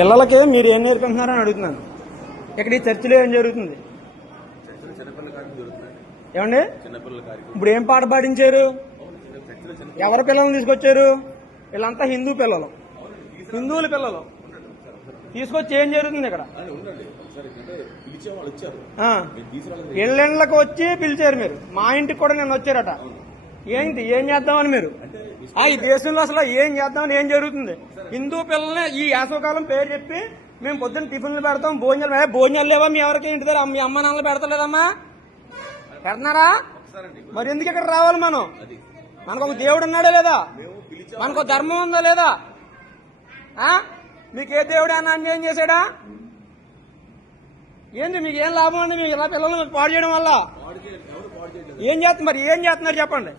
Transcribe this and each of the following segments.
పిల్లలకి మీరు ఏం నేర్పిస్తున్నారని అడుగుతున్నాను. ఇక్కడ ఈ చర్చిలో ఏం జరుగుతుంది? ఏమండి? ఇప్పుడు ఏం పాట పాడించారు? ఎవరి పిల్లల్ని తీసుకొచ్చారు? వీళ్ళంతా హిందూ పిల్లలు. హిందువుల పిల్లలు. తీసుకొచ్చి ఏం జరుగుతుంది ఇక్కడ? అని ఇళ్ళకి వచ్చి పిలిచారు మీరు. మా ఇంటికి కూడా నేను వచ్చారట. ఏంటి? ఏం చేద్దామని మీరు? ఈ దేశంలో అసలు ఏం చేద్దామని ఏం జరుగుతుంది? హిందూ పిల్లల్ని ఈ వేసవకాలం పేరు చెప్పి మేము పొద్దున్న టిఫిన్లు పెడతాం భోజనాలు భోజనాలు లేవా? మీ ఎవరికి ఇంటి దగ్గర? మీ అమ్మ నాన్నలు పెడతలేదమ్మా? పెడుతున్నారా? ఒకసారండి మరి ఎందుకు ఇక్కడ రావాలి మనం? మనకు ఒక దేవుడు ఉన్నాడా లేదా? మనకు ధర్మం ఉందా లేదా? మీకు ఏ దేవుడు అన్న అన్యాయం చేశాడా? ఏంది మీకు ఏం లాభం అండి? మీకు ఇలా పిల్లల్ని పాడు చేయడం వల్ల? ఏం చేస్తున్నారు మరి ఏం చేస్తున్నారు చెప్పండి.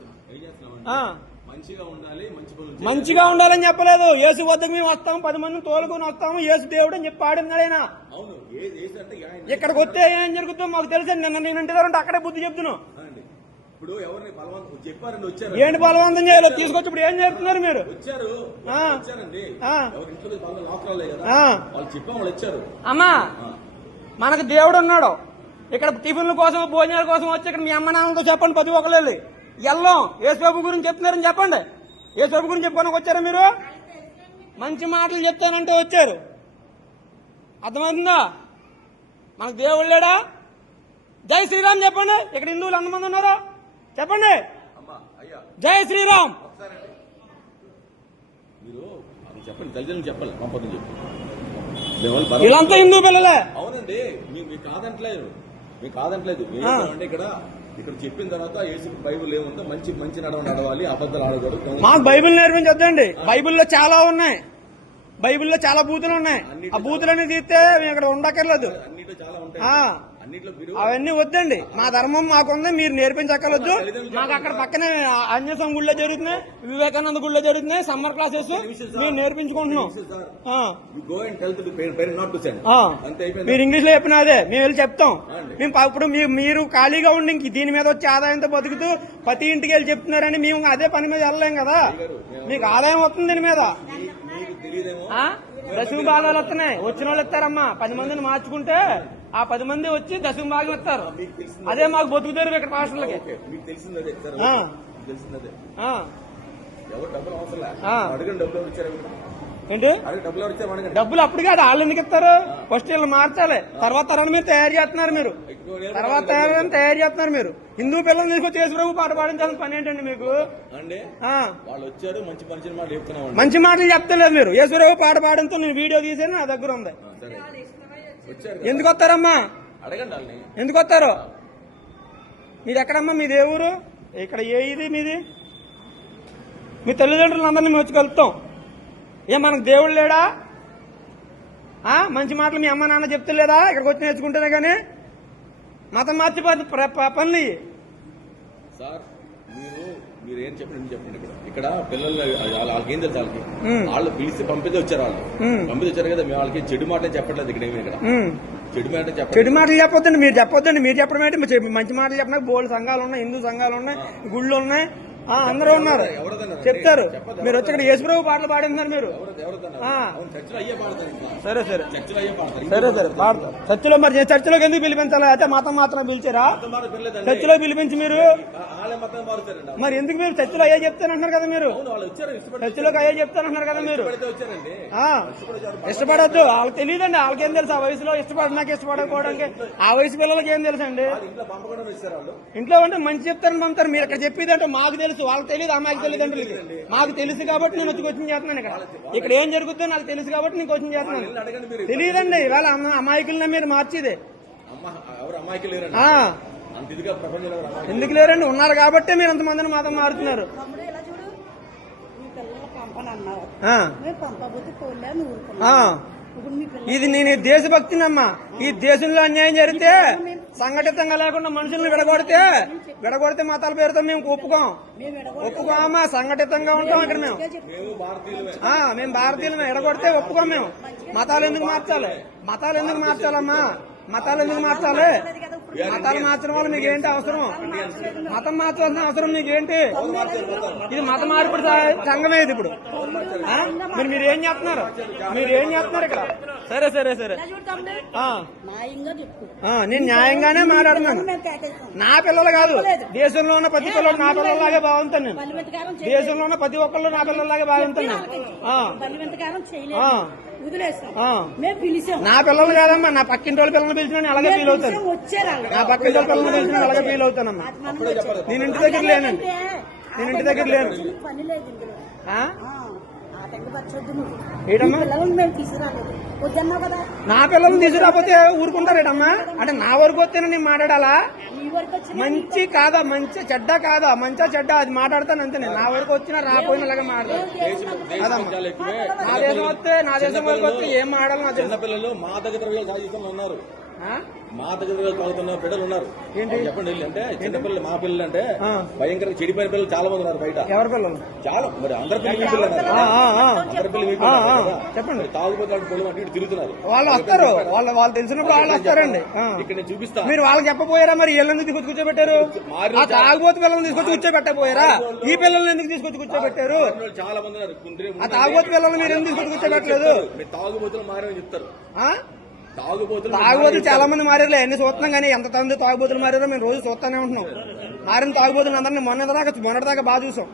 మంచిగా ఉండాలని చెప్పలేదు. యేసు వద్దకు మేము వస్తాం పది మందిని తోలుకొని వస్తాము యేసు దేవుడు అని చెప్పి పాడినాడు ఆయన అంటే ఇక్కడికి వస్తే ఏం జరుగుతుందో మాకు తెలుసు. నిన్న నేను ఉంటే అక్కడే బుద్ధి చెప్తున్నాను అండి ఇప్పుడు ఎవరిని బలవంతం చెప్పారండి వచ్చారు ఏంటి బలవంతం చేయాలో? తీసుకొచ్చి ఇప్పుడు ఏం చేస్తున్నారు మీరు? వచ్చారు ఆ. వచ్చారండి ఆ. ఎవరి ఇంట్లో వాళ్ళు లాక్ రాలేదు కదా. ఆ. వాళ్ళు చెప్పాం వాళ్ళు వచ్చారు. అమ్మా. మనకు దేవుడు ఉన్నాడు. ఇక్కడ టిఫిన్ల కోసం భోజనాల కోసం వచ్చి ఇక్కడ మీ అమ్మ నాన్నలతో చెప్పండి ప్రతి ఒక్కరు వెళ్ళి. ఎల్లం. యేసుబాబు గురించి చెప్తున్నారని చెప్పండి. యేసుబాబు గురించి చెప్పుకొని వచ్చారా మీరు? మంచి మాటలు చెప్తానంటే వచ్చారు. అర్థమవుతుందా? మనకు దేవుడు లేడా? జై శ్రీరామ్ చెప్పండి. ఇక్కడ హిందువులు ఎంతమంది ఉన్నారు? చెప్పండి. జై శ్రీరామ్. మీరు చెప్పండి. తల్లిదండ్రులు చెప్పాలి. మా పొద్దున చెప్పి వీళ్ళంతా హిందూ పిల్లలే. అవునండి. మీకు కాదంటలేదు మీకు కాదంటలేదు. అంటే ఇక్కడ ఇక్కడ చెప్పిన తర్వాత యేసు బైబుల్ ఏముందో మంచి మంచి నడవ నడవాలి అబద్ధాలు ఆడకూడదు. మాకు బైబిల్ నేర్పించొద్దండి. బైబిల్లో చాలా ఉన్నాయి. బైబిల్లో చాలా బూతులు ఉన్నాయి. ఆ బూతులన్నీ తీస్తే మేము ఇక్కడ ఉండక్కర్లేదు. మీరు అవన్నీ వద్దండి. మా ధర్మం మాకుంది మీరు నేర్పించక్కర్లేదు. మాకు అక్కడ పక్కనే అన్యసం గుళ్ళో జరుగుతున్నాయి వివేకానంద గుళ్ళో జరుగుతున్నాయి సమ్మర్ క్లాసెస్. మేము నేర్పించుకుంటున్నాం. మీరు ఇంగ్లీష్లో చెప్పిన అదే. మేము వెళ్ళి చెప్తాం. మేము ఇప్పుడు మీరు ఖాళీగా ఉండి ఇంక దీని మీద వచ్చి ఆదాయంతో బతుకుతూ ప్రతి ఇంటికి వెళ్ళి చెప్తున్నారని మేము అదే పని మీద వెళ్ళలేం కదా. మీకు ఆదాయం వస్తుంది దీని మీద? దశమ భాగాలు వస్తున్నాయి. వచ్చిన వాళ్ళు ఇస్తారమ్మా పది మందిని మార్చుకుంటే ఆ పది మంది వచ్చి దశమ భాగం ఇస్తారు అదే మాకు బతుకుతారు ఇక్కడ పాస్టర్లకి తెలిసిందే ఎవరు డబ్బులు అవసరం. అడగండి డబ్బులు ఇచ్చారు ఏంటి? డబ్బులు అప్పుడు కాదు వాళ్ళు ఎందుకు ఇస్తారు? ఫస్ట్ వీళ్ళు మార్చాలి. తర్వాత తరాన్ని మీరు తయారు చేస్తున్నారు మీరు. తర్వాత తయారు తయారు చేస్తున్నారు మీరు. హిందూ పిల్లల్ని తీసుకొచ్చి యేసు ప్రభు పాట పాడించాల్సిన పని ఏంటండి మీకు? అండి? ఆ. వాళ్ళు వచ్చారు మంచి మాటలు చెప్తలేదు మీరు. యేసురావు పాట పాడంతో నేను వీడియో తీసాను నా దగ్గర ఉంది. ఎందుకు వస్తారమ్మా? ఎందుకు వస్తారు? మీది ఎక్కడమ్మా? మీది ఏ ఊరు? ఇక్కడ ఏ ఇది మీది? మీ తల్లిదండ్రులు అందరినీ మేము వచ్చి కలుపుతాం. ఏ మనకు దేవుడు లేడా? ఆ మంచి మాటలు మీ అమ్మ నాన్న చెప్తలేదా? ఇక్కడికి వచ్చి నేర్చుకుంటేనే కానీ మతం మార్చిపోతే ప్ర- ప- పనులు. సార్ మీరు మీరు ఏం చెప్పండి చెప్పండి ఇక్కడ? ఇక్కడ పిల్లలు వాళ్ళ- వాళ్ళకి ఏం తెలుసు వాళ్ళకి. వాళ్ళు పిలిచి పంపితే వచ్చారు వాళ్ళు. పంపితే వచ్చారు కదా మేము వాళ్ళకి చెడు మాట చెప్పట్లేదు ఇక్కడ ఏమి ఇక్కడ. చెడు మాట చెప్పండి చెడు మాటలు చెప్పొద్దండి మీరు చెప్పొద్దండి మీరు చెప్పడం ఏంటి? మంచి మాటలు చెప్పినా బోల్డ్ సంఘాలు ఉన్నాయి హిందూ సంఘాలు ఉన్నాయి గుళ్ళు ఉన్నాయి అందరూ ఉన్నారు. చెప్తారు. మీరు వచ్చి ఇక్కడ యేసుప్రభు పాటలు పాడిస్తున్నారు మీరు. సరే సరే. చర్చిలో సరే సరే. పాడతారు చర్చిలో మరి చర్చిలోకి ఎందుకు పిలిపించాలి? అయితే మతం మాత్రం పిలిచారా? చర్చిలో పిలిపించి మీరు? మరి ఎందుకు మీరు చర్చిలో అయ్యే చెప్తానంటున్నారు కదా మీరు? చర్చిలోకి అయ్యే చెప్తానంటున్నారు కదా మీరు? ఇష్టపడద్దు. వాళ్ళకి ఆ, ఇష్టపడొద్దు వాళ్ళకి ఏం వాళ్ళకేం తెలుసు ఆ వయసులో? ఇష్టపడినాక ఇష్టపడకపోవడానికి. ఆ వయసు పిల్లలకి ఏం తెలుసు అండి ఇంట్లో ఉంటే మంచి చెప్తారని పంపుతారు మీరు అక్కడ చెప్పేది అంటే మాకు తెలుసు వాళ్ళకి తెలియదు అమ్మాయికి తెలియదు అంటే మాకు తెలుసు కాబట్టి నేను వచ్చి కోచింగ్ చేస్తున్నాను ఇక్కడ. ఇక్కడ ఏం జరుగుతుందో నాకు తెలుసు కాబట్టి నేను కోచింగ్ చేస్తున్నాను. తెలియదండి ఇవాళ అమ్మ- అమాయకులనే మీరు మార్చేది. అమ్మ ఎందుకు లేరండి? ఉన్నారు కాబట్టి మీరు ఎంతమందిని మాత్రం మారుతున్నారు. ఇది నేను దేశభక్తినమ్మా ఈ దేశంలో అన్యాయం జరిగితే సంఘటితంగా లేకుండా మనుషుల్ని విడగొడితే విడగొడితే మతాల పేరుతో మేము ఒప్పుకోం. ఒప్పుకోమా? సంఘటితంగా ఉంటాం ఇక్కడ మేము. మేము భారతీయులమే. విడగొడితే ఒప్పుకోం మేము. మతాలు ఎందుకు మార్చాలి? మతాలు ఎందుకు మార్చాలమ్మా? మతాలు ఎందుకు మార్చాలి? మతాలు మార్చడం వల్ల మీకు ఏంటి అవసరం? మతం మార్చాల్సిన అవసరం మీకు ఏంటి? ఇది మత మార్పిడి స- సంఘమే ఇది ఇప్పుడు. మరి మీరు ఏం చేస్తున్నారు? మీరు ఏం చేస్తున్నారు ఇక్కడ? సరే సరే సరే. నేను న్యాయంగానే మాట్లాడుతున్నాను. నా పిల్లలు కాదు. దేశంలో ఉన్న ప్రతి పిల్లలు నా పిల్లలాగే బాగుంటాను నేను. దేశంలో ఉన్న ప్రతి ఒక్కళ్ళు నా పిల్లలాగే బాగుంటాను నా పిల్లలు కాదమ్మా నా పక్కింటి వాళ్ళ పిల్లల్ని పిలిచిన అలాగే ఫీల్ అవుతాను. నా పక్కింటి వాళ్ళ పిల్లల్ని పిలిచిన అలాగే ఫీల్ అవుతానమ్మా. నేను ఇంటి దగ్గర లేనండి. నేను ఇంటి దగ్గర లేను. ఏంటమ్మా? నీ పిల్లల్ని తీసుకురాకపోతే ఊరుకుంటారేటమ్మా? అంటే నా వరకు వస్తేనే నేను మాట్లాడాలా? మంచి కాదా మంచి చెడ్డ కాదా? మంచా చెడ్డ? అది మాట్లాడతాను అంతే నా వరకు వచ్చినా రాపోయినా అలాగే మాట్లాడతాను నా దేశం వస్తే నా దేశం వరకు వస్తే ఏం మాట్లాడాలి చిన్నపిల్లలు మా దగ్గర ఉన్నారు? మా దగ్గర తాగుతున్న బిడ్డలు ఉన్నారు. చెప్పండి అంటే చిన్నపిల్లలు మా పిల్లలు అంటే. భయంకరంగా చెడిపోయిన పిల్లలు చాలా మంది ఉన్నారు బయట. ఎవరి పిల్లలు? చాలా మరి అందరి పిల్లలు మీ పిల్లలు. అందరి పిల్లలు పిల్లలు. చెప్పండి. తాగుబోతు లాంటి పిల్లలు అటు ఇటు తిరుగుతున్నారు. వాళ్ళు వస్తారు. వాళ్ళు వాళ్ళు తెలిసినప్పుడు వాళ్ళు వస్తారండి. ఇక్కడ నేను చూపిస్తా. మీరు వాళ్ళకి చెప్పపోయారా మరి? వీళ్ళని తీసుకొచ్చి కూర్చోబెట్టారు? ఆ తాగుబోతు పిల్లల్ని తీసుకొచ్చి కూర్చోబెట్టపోయారా ఈ పిల్లల్ని ఎందుకు తీసుకొచ్చి కూర్చోబెట్టారు? చాలా మంది ఉన్నారు. ఆ తాగుబోతు పిల్లల్ని మీరు ఎందుకు తీసుకొచ్చి కూర్చోబెట్టలేదు? మీరు తాగుబోతులు మారని చెప్తారు. ఆ? తాగుబోతులు తాగుబోతులు చాలా మంది మారారు అన్ని చూస్తున్నాం కానీ ఎంత మంది తాగుబోతులు మారారో మేము రోజు చూస్తానే ఉంటున్నాం. మారిన తాగుబోతులు అందరినీ మొన్న దాకా మొన్నటి దాకా బాగా చూసాం.